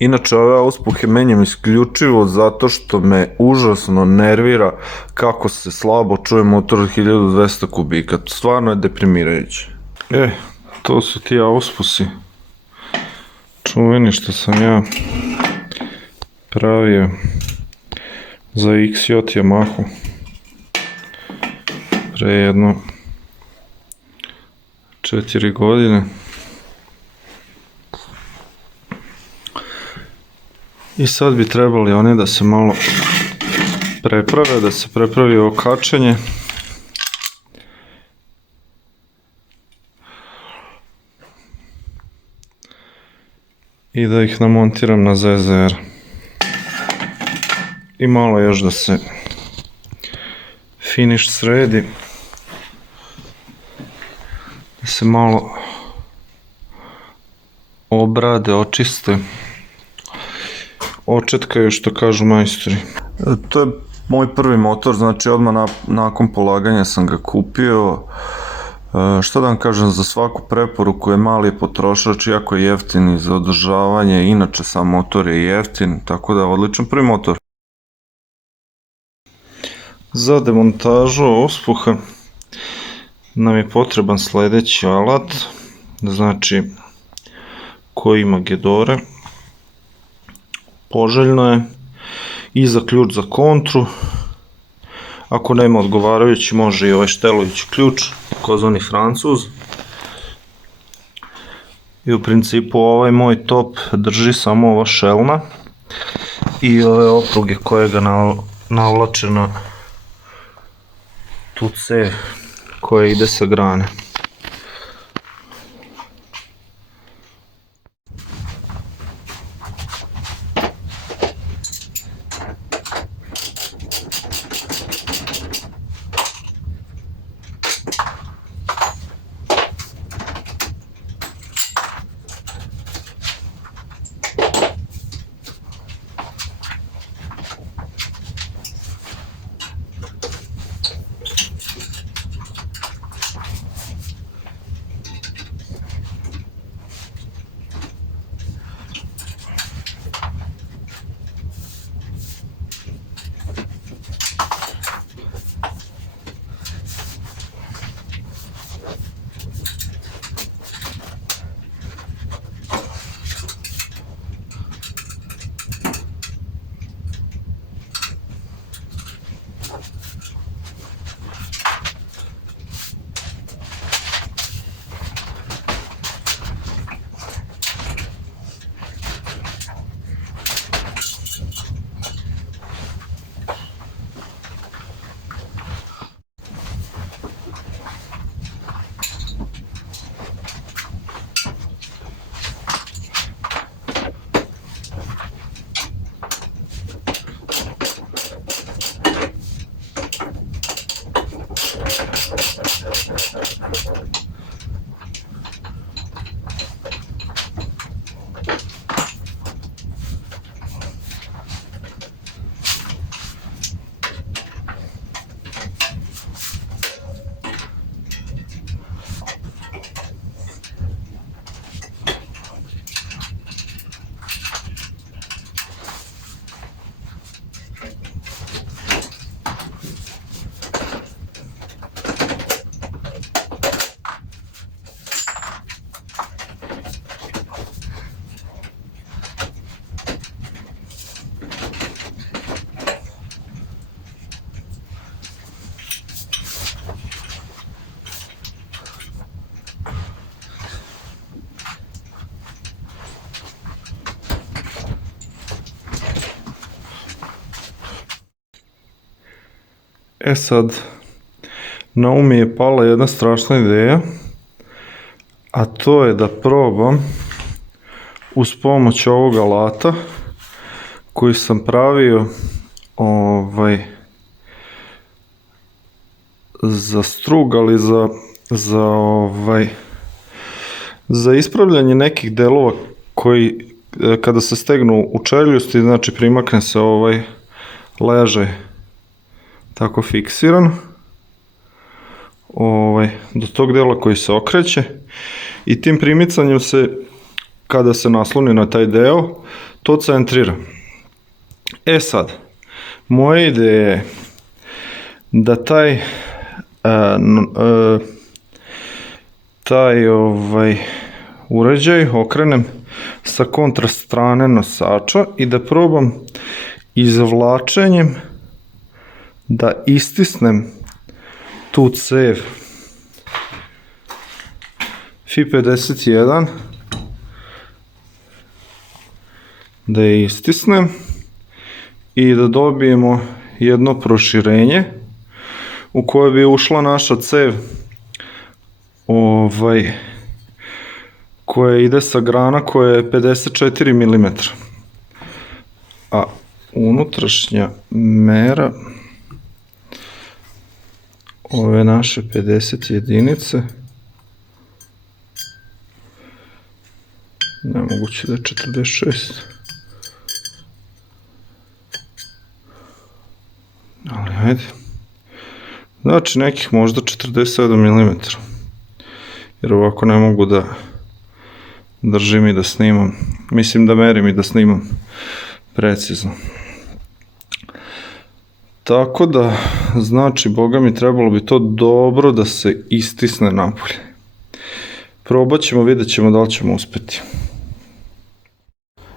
Inače, ove auspuhe menjam isključivo zato što me užasno nervira kako se slabo čuje motor od 1200 kubika. Stvarno je deprimirajuće. To su ti auspusi čuveni što sam ja pravio za XJ Yamahu pre jedno 4 godine. I sad bi trebali oni da se malo preprave, da se prepravi ovo kačenje. I da ih namontiram na ZZR. I malo još da se finish sredi. Da se malo obrade, očiste. Očetkaju što kažu majstori. To je moj prvi motor, znači odmah nakon polaganja sam ga kupio. Što da vam kažem, za svaku preporuku je mali potrošač, jako je jeftin i za održavanje, inače sam motor je jeftin, tako da je odličan prvi motor. Za demontažu auspuha nam je potreban sledeći alat, znači koji ima gedore. Poželjno je i za ključ za kontru, ako nema odgovarajući može i ovaj štelujući ključ, takozvani Francuz. I u principu ovaj moj top drži samo ova šelna i ove opruge koje ga navlače na tu cev koja ide sa grane. Sad, na um mi je pala jedna strašna ideja, a to je da probam uz pomoć ovog alata koji sam pravio za strug, ali za ispravljanje nekih delova koji kada se stegnu u čeljusti, znači primakne se ležaj tako fiksiran do tog dela koji se okreće i tim primicanjem se, kada se nasloni na taj deo, to centrira. E sad, moja ideja je da taj uređaj okrenem sa kontra strane nosača i da probam izvlačenjem da istisnem tu cev Fi51, da je istisnem i da dobijemo jedno proširenje u koje bi ušla naša cev koja ide sa grana koja je 54 mm, a unutrašnja mera ove naše 50 jedinice nemoguće da je 46, ali ajde, znači nekih možda 47 mm, jer ovako ne mogu da držim i da snimam, mislim da merim i da snimam precizno. Tako da, znači, boga mi, trebalo bi to dobro da se istisne napolje. Probat ćemo, vidjet ćemo da li ćemo uspeti.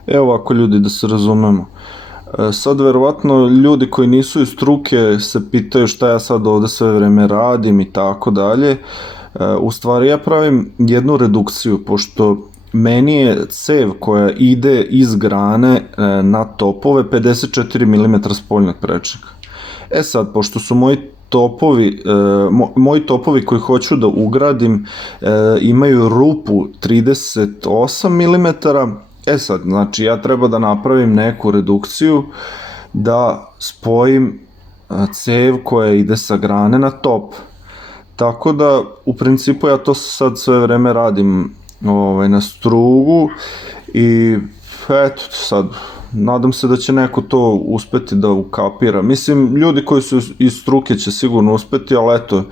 Evo ovako, ljudi, da se razumemo. Sad verovatno ljudi koji nisu iz struke se pitaju šta ja sad ovde sve vreme radim i tako dalje. U stvari ja pravim jednu redukciju, pošto meni je cev koja ide iz grane na topove 54 mm spoljnog prečnika. E sad, pošto su moji topovi koji hoću da ugradim imaju rupu 38 mm, e sad, znači ja treba da napravim neku redukciju da spojim cev koja ide sa grane na top. Tako da, u principu ja to sad sve vreme radim na strugu i eto sad, nadam se da će neko to uspeti da ukapira. Mislim, ljudi koji su iz struke će sigurno uspeti, ali eto,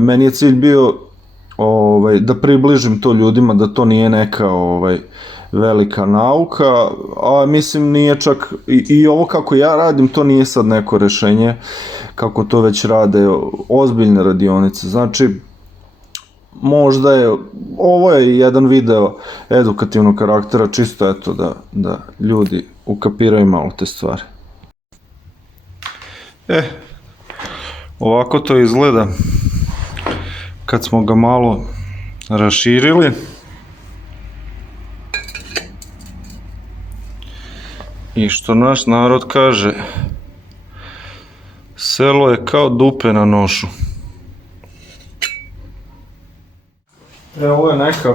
meni je cilj bio da približim to ljudima, da to nije neka velika nauka, a mislim nije čak, i ovo kako ja radim, to nije sad neko rešenje kako to već rade ozbiljne radionice. Znači, možda je, ovo je jedan video edukativnog karaktera, čisto eto da ljudi ukapiraju malo te stvari. Ovako to izgleda kad smo ga malo raširili. I što naš narod kaže, selo je kao dupe na nošu. Ovo je neka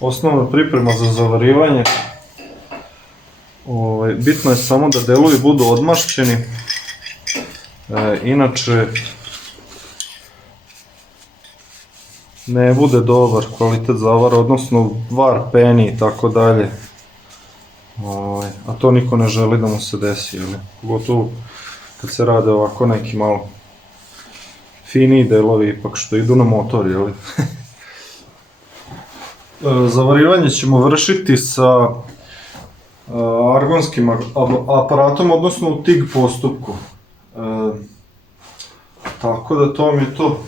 osnovna priprema za zavarivanje. Bitno je samo da delovi budu odmašćeni, inače ne bude dobar kvalitet zavara, odnosno var peni i tako dalje. A to niko ne želi da mu se desi, pogotovo kad se rade ovako neki malo finiji delovi ipak što idu na motor, jel? Zavarivanje ćemo vršiti sa argonskim aparatom, odnosno u TIG postupku. Tako da to mi je to.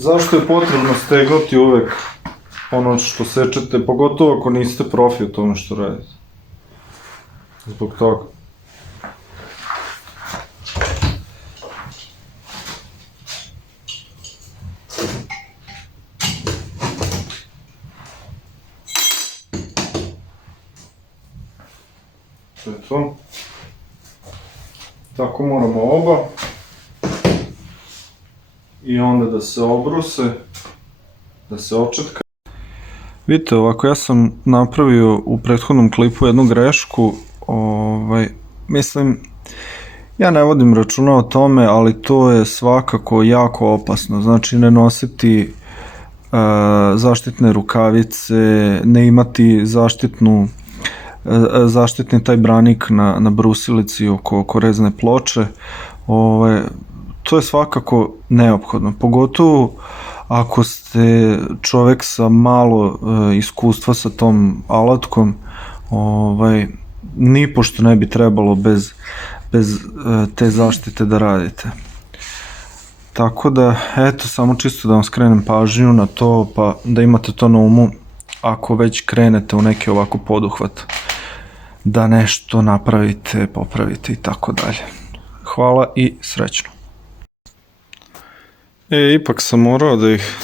Zašto je potrebno stegnuti uvek ono što sečete, pogotovo ako niste profi u tome što radite. Zbog toga. To je to. Tako moramo oba. I onda da se obruse, da se očetka. Vidite, ovako, ja sam napravio u prethodnom klipu jednu grešku, mislim, ja ne vodim računa o tome, ali to je svakako jako opasno, znači ne nositi zaštitne rukavice, ne imati zaštitni taj branik na brusilici oko rezne ploče, to je svakako neophodno, pogotovo ako ste čovek sa malo iskustva sa tom alatkom, nipošto ne bi trebalo bez te zaštite da radite. Tako da, eto, samo čisto da vam skrenem pažnju na to, pa da imate to na umu ako već krenete u neki ovako poduhvat, da nešto napravite, popravite i tako dalje. Hvala i srećno. Ipak sam morao da ih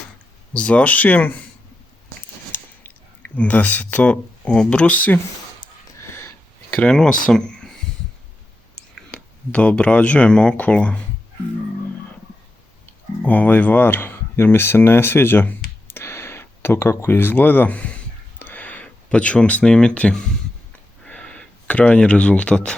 zašijem, da se to obrusi. Krenuo sam da obrađujem okolo ovaj var, jer mi se ne sviđa to kako izgleda, pa ću vam snimiti krajnji rezultat.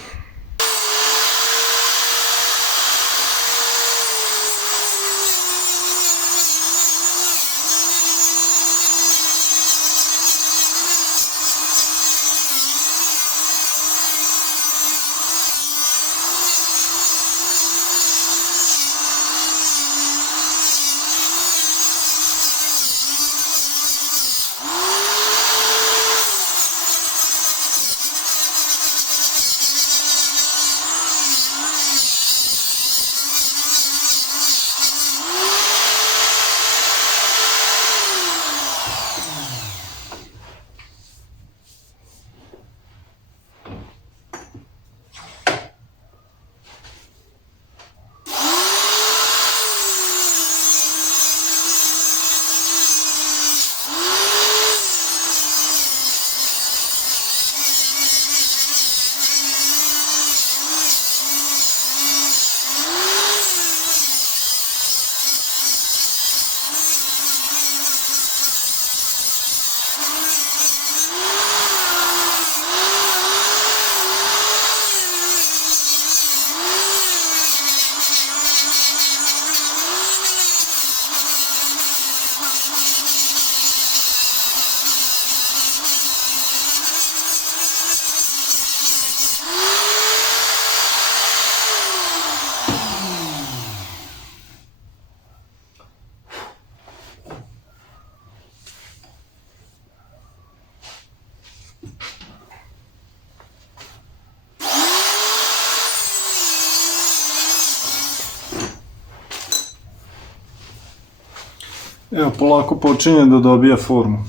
Evo, polako počinje da dobija formu.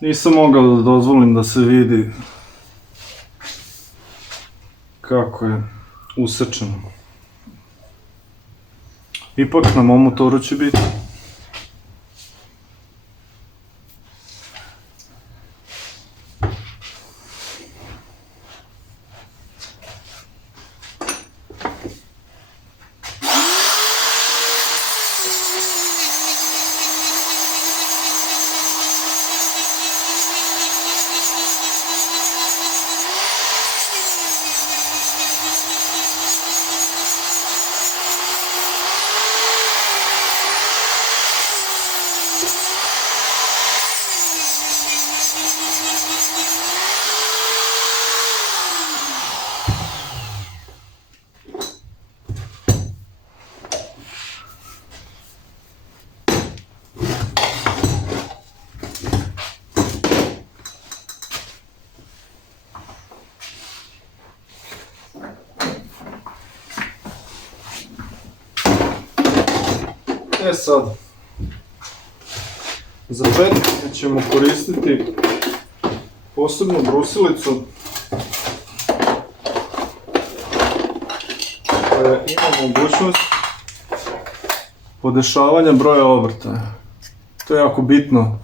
Nisam mogao da dozvolim da se vidi kako je usečeno. Ipak na mom motoru će biti. Sad, za petkanje ćemo koristiti posebnu brusilicu koja ima mogućnost podešavanja broja obrtaja. To je jako bitno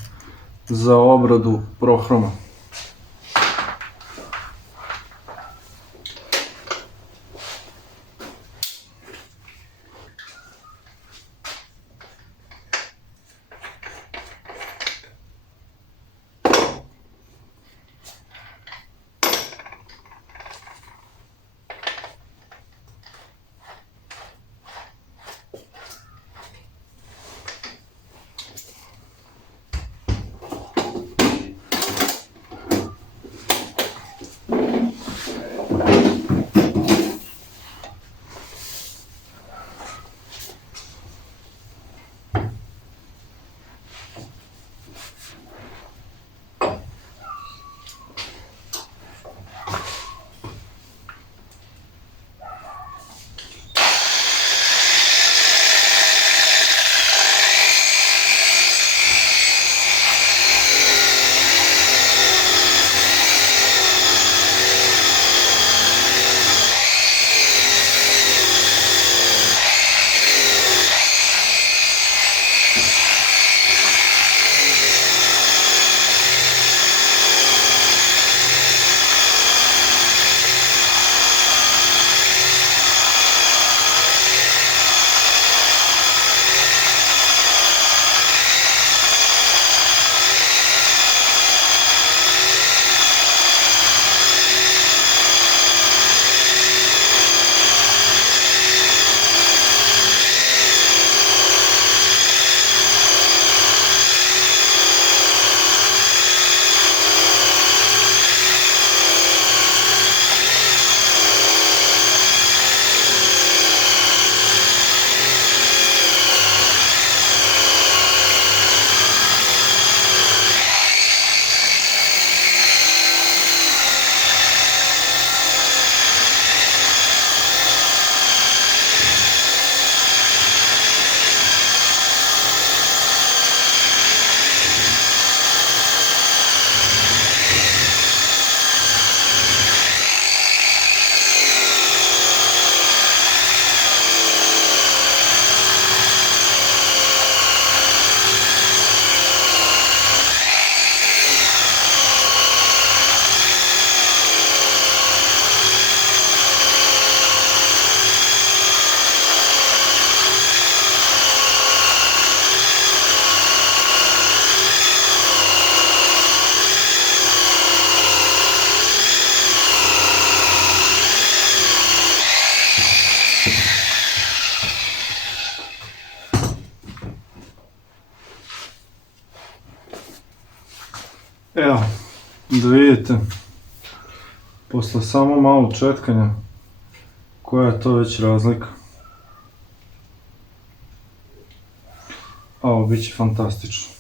za obradu prohroma. Evo, da vidite, posle samo malo četkanja, koja je to već razlika. A ovo bit će fantastično.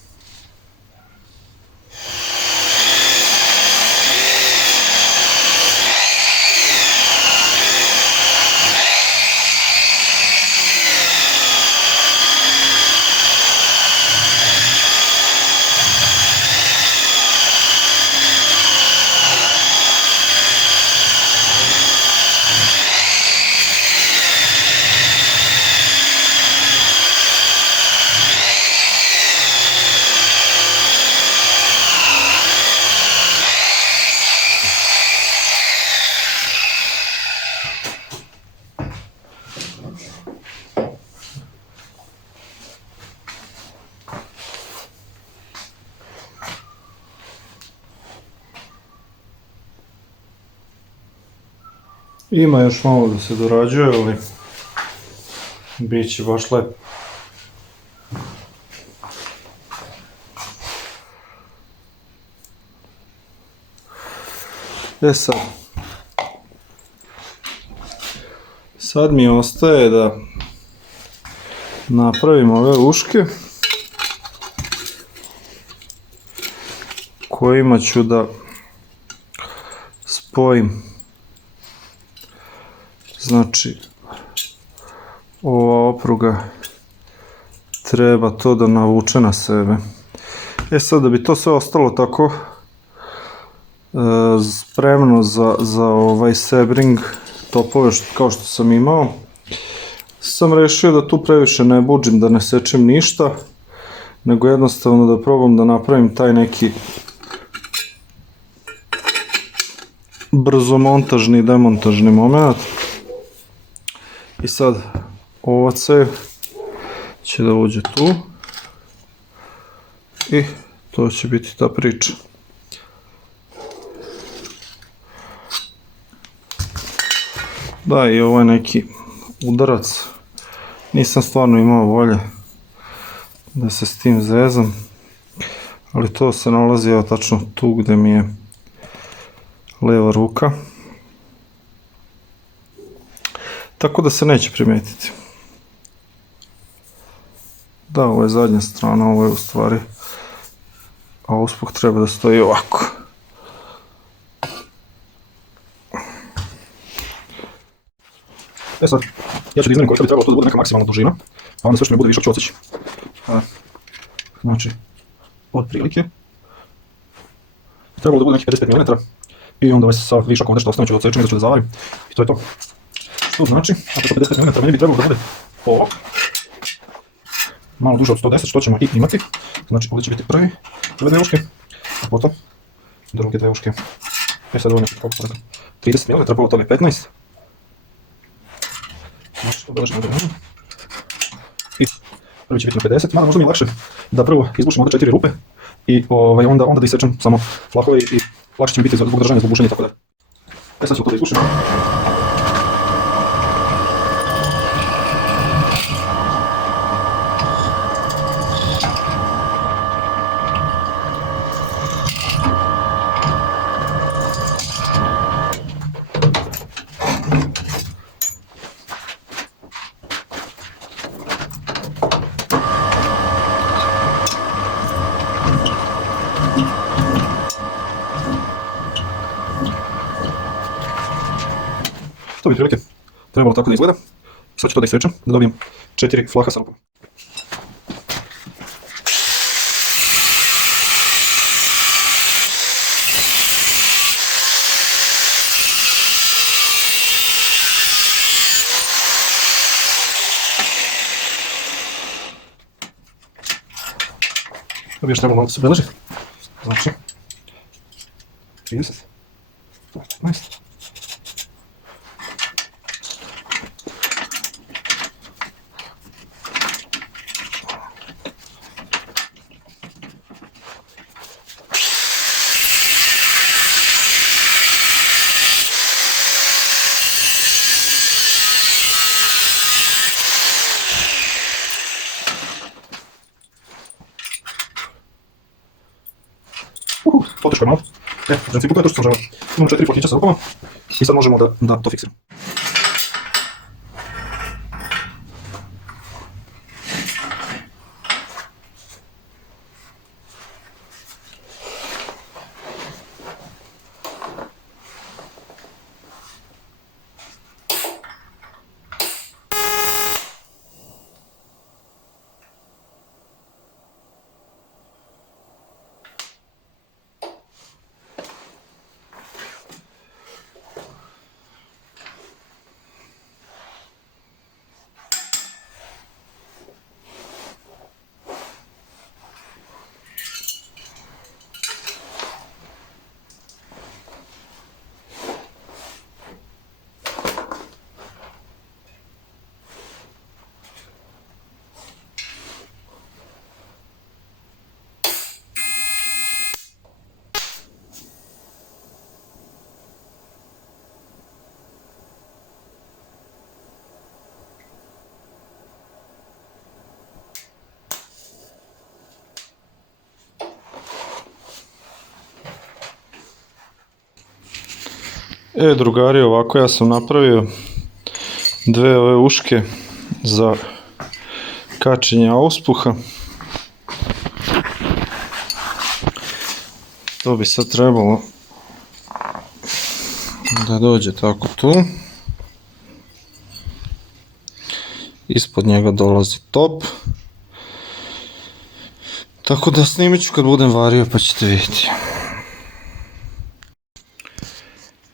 Ima još malo da se dorađuje, ali bit će baš lepo. Sad mi ostaje da napravim ove uške kojima ću da spojim. Znači, ova opruga treba to da navuče na sebe. Sad da bi to sve ostalo tako spremno za ovaj Sebring topove kao što sam imao, sam rešio da tu previše ne budžim, da ne sečem ništa, nego jednostavno da probam da napravim taj neki brzomontažni i demontažni moment. I sad ova cev će da uđe tu i to će biti ta priča. Da, i ovo je neki udarac, nisam stvarno imao volje da se s tim zezam, ali to se nalazi evo tačno tu gde mi je leva ruka, tako da se neće primetiti. Da, ovo je zadnja strana, ovo je u stvari, a auspuh treba da stoji ovako. Sad, ja ću da izmerim koliko bi trebalo to da bude neka maksimalna dužina, a onda sve što mi bude višak ću odseći. Znači, od prilike, trebalo da bude nekih 55 mm, i onda sa višak ovdje što ostane ću da odsečem i da ću da zavarim, i to je to. Što znači, ako je to 55 mm, meni bi trebalo da bude ovo, malo duže od 110, što ćemo i imati. Znači, ovdje će biti prve dve uške, a potom druge dve uške. Sad ovo nešto koliko 30 mm, trebalo toga je 15. Znači, obeležimo ovdje. I prvi će biti na 50, malo možda mi je lakše da prvo izbušim ovdje 4 rupe i onda da isečem samo flahove i lakše će mi biti zbog držanja, zbog bušenja i tako dalje. Sad ćemo to da izbušimo. To bi prilike trebalo tako da izgleda. Sad ću to da isečem, da dobijem 4 flaha sa rupom. To bi još trebalo malo da se beleži. Znači, 30, 15. Poteško je malo. U principu to je to što sam želeo. Imamo 4 flahića sa rupama i sad možemo da to fiksiramo. Drugari, ovako ja sam napravio dve ove uške za kačenje auspuha. To bi sad trebalo da dođe tako tu. Ispod njega dolazi top Tako da snimit ću kad budem vario pa ćete vidjeti.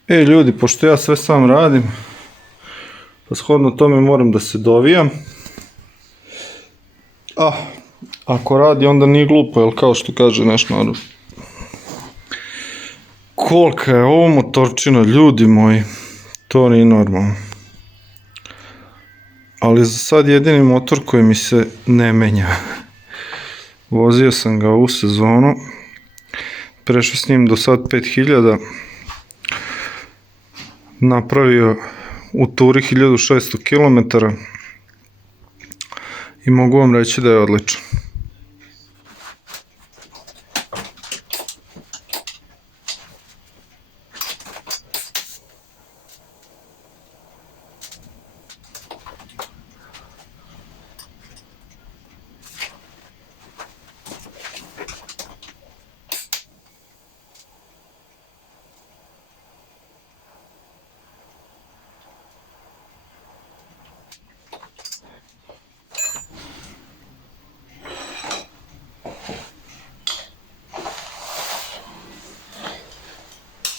Ljudi, pošto ja sve sam radim, pa shodno tome moram da se dovijam. Ako radi onda nije glupo, jel kao što kaže naš narod. Kolika je ovo motorčina, ljudi moji, to nije normalno. Ali za sad jedini motor koji mi se ne menja. Vozio sam ga u sezonu, prešao s njim do sad 5000, napravio u turi 1600 km i mogu vam reći da je odličan.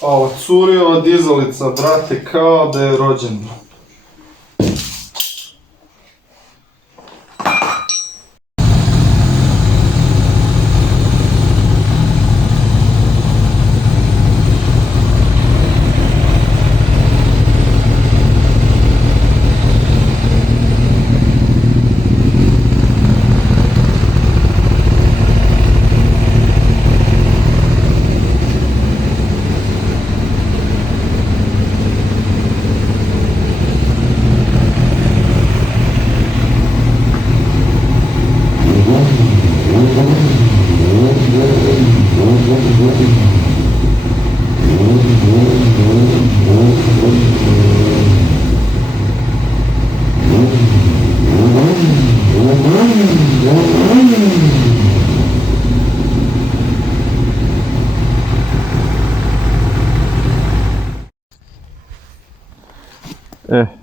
Ova curi, ova dizalica, brate, kao da je rođena.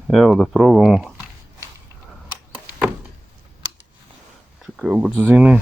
Evo da probamo. Čekaj u brzini.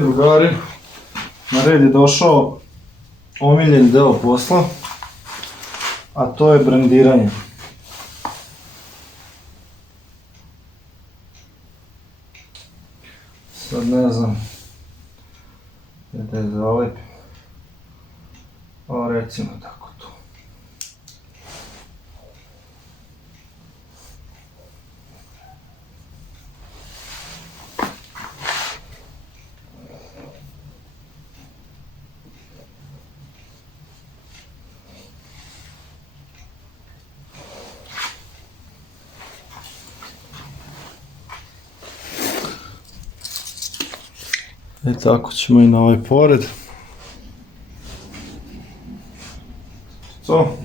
Drugari, na red je došao omiljen deo posla, a to je brendiranje. Sad ne znam da je zalepim, a recimo tako to. Tako ćemo i na ovaj pored. To.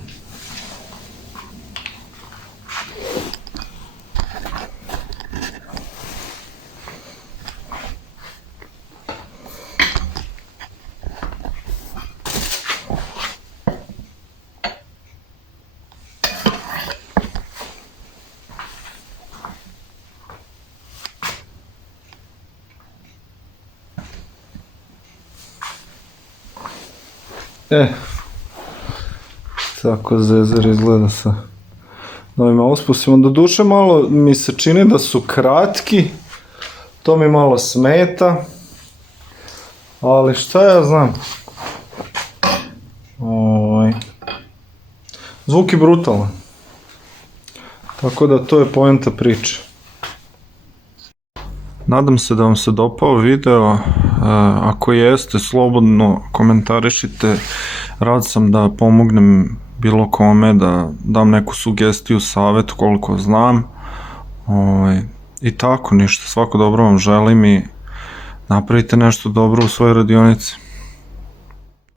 Tako Zezer izgleda sa novim auspusima. Do duše malo mi se čini da su kratki, To mi malo smeta, ali šta ja znam. Zvuk je brutalan. Tako da to je poenta priče. Nadam se da vam se dopao video, ako jeste, slobodno komentarišite, rad sam da pomognem bilo kome, da dam neku sugestiju, savjet koliko znam. I tako, ništa, svako dobro vam želim i napravite nešto dobro u svojoj radionici.